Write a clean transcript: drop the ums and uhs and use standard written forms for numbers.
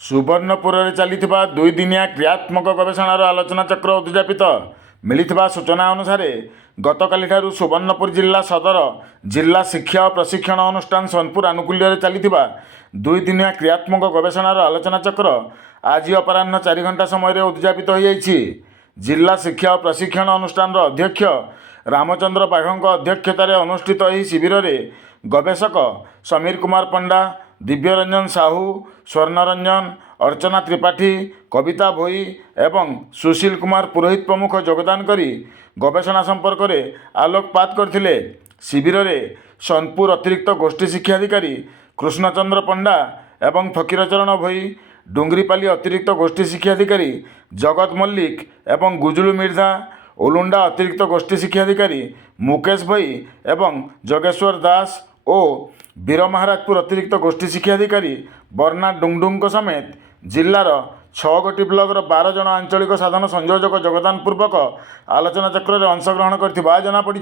सुवर्णपुर में चलता दुई दिनिया क्रियात्मक गवेषणार आलोचना चक्र उद्यापित मिलता सूचना अनुसार गतकाली सुवर्णपुर जिला सदर जिला शिक्षा और प्रशिक्षण अनुष्ठान सोनपुर आनुकूल्य चलता दुई दिनिया क्रियात्मक गवेषणार आलोचना चक्र आज अपराह 4 घंटा समय उद्यापित हो जाएगी। जिला शिक्षा और प्रशिक्षण अनुष्ठान अध्यक्ष रामचंद्र बाघों अध्यक्षतार अनुष्ठित यह शिविर में गवेषक समीर कुमार पंडा, दिव्यरंजन साहू, स्वर्णरंजन, अर्चना त्रिपाठी, कविता भोई एवं सुशील कुमार पुरोहित प्रमुख योगदान करी गवेषणा संपर्क में आलोकपात करथिले। शिविर में सोनपुर अतिरिक्त गोष्ठी शिक्षाधिकारी कृष्णचंद्र पंडा एवं फकीरचरण भोई, डुंगरीपाली अतिरिक्त गोष्ठी शिक्षाधिकारी जगत मल्लिक एवं गुजुलू मिर्धा, ओलुंडा अतिरिक्त गोष्ठी शिक्षाधिकारी मुकेश भई एवं जोगेश्वर दास और वीरमहाराजपुर अतिरिक्त गोष्ठी शिक्षाधिकारी बर्ना डुंगडुंग समेत जिलार 6 गोटी ब्लॉकर 12 जन आंचलिक साधन संयोजक योगदान पूर्वक आलोचना चक्र में अंशग्रहण करथिबा जनापड़ी।